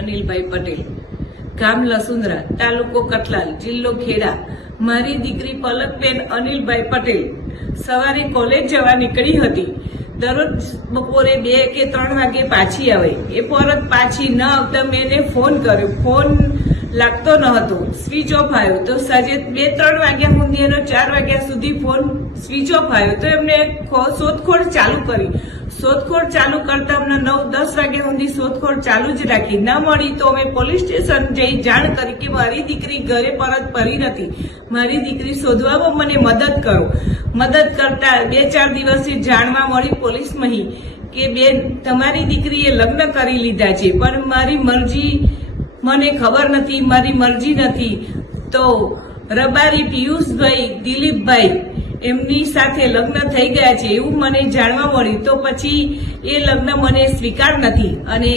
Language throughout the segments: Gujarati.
અનિલભાઈ પટેલ, ગામ લસુંદરા, તાલુકો કઠલાલ, જિલ્લો ખેડા। મારી દીકરી પલકબેન અનિલભાઈ પટેલ સવારે કોલેજ જવા નીકળી હતી। દરરોજ બપોરે 2 કે 3 વાગે પાછી આવે। એ પરત પાછી ન આવતા મેં એને ફોન કર્યો, ફોન લાગતો ન હતો, સ્વિચ ઓફ આવ્યો। તો સાંજે 2-3 વાગ્યા સુધી એનો 4 વાગ્યા સુધી ફોન સ્વિચ ઓફ આવ્યો। તો એમને શોધખોળ ચાલુ કરી। શોધખોળ ચાલુ કરતા અમને 9-10 વાગ્યા સુધી શોધખોળ ચાલુ જ રાખી। ન મળી તો અમે પોલીસ સ્ટેશન જઈ જાણ કરી કે મારી દીકરી ઘરે પરત ફરી નથી, મારી દીકરી શોધવામાં મને મદદ કરો। મદદ કરતા 2-4 દિવસે જાણવા મળી પોલીસમાં કે બેન, તમારી દીકરીએ લગ્ન કરી લીધા છે, પણ મારી મરજી મને ખબર નથી, મારી મરજી નથી। તો રબારી પિયુષભાઈ, દિલીપભાઈ એમની સાથે લગ્ન થઈ ગયા છે એવું મને જાણવા મળ્યું। તો પછી એ લગ્ન મને સ્વીકાર નથી અને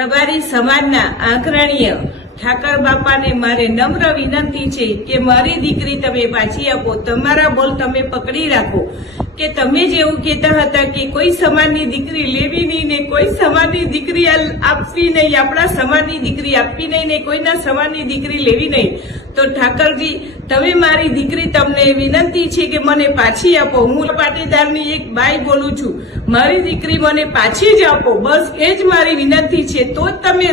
રબારી સમાજના આગ્રણીય ઠાકર બાપાને મારે નમ્ર વિનંતી છે કે મારી દીકરી તમે પાછી આપો। તમારા બોલ તમે પકડી રાખો કે તમે જ એવું કહેતા હતા કે કોઈ સમાજની દીકરી લેવી નહીં ને કોઈ સમાજની દીકરી આપવી નહીં, આપણા સમાજની દીકરી આપવી નહીં ને કોઈના સમાજની દીકરી લેવી નહીં। તો ઠાકરજી, તમે મારી દીકરી, તમને વિનંતી છે કે મને પાછી આપો। હું પાટીદારની એક બાઈ બોલું છું, મારી દીકરી મને પાછી જ આપો, બસ એ જ મારી વિનંતી છે। તો જ તમે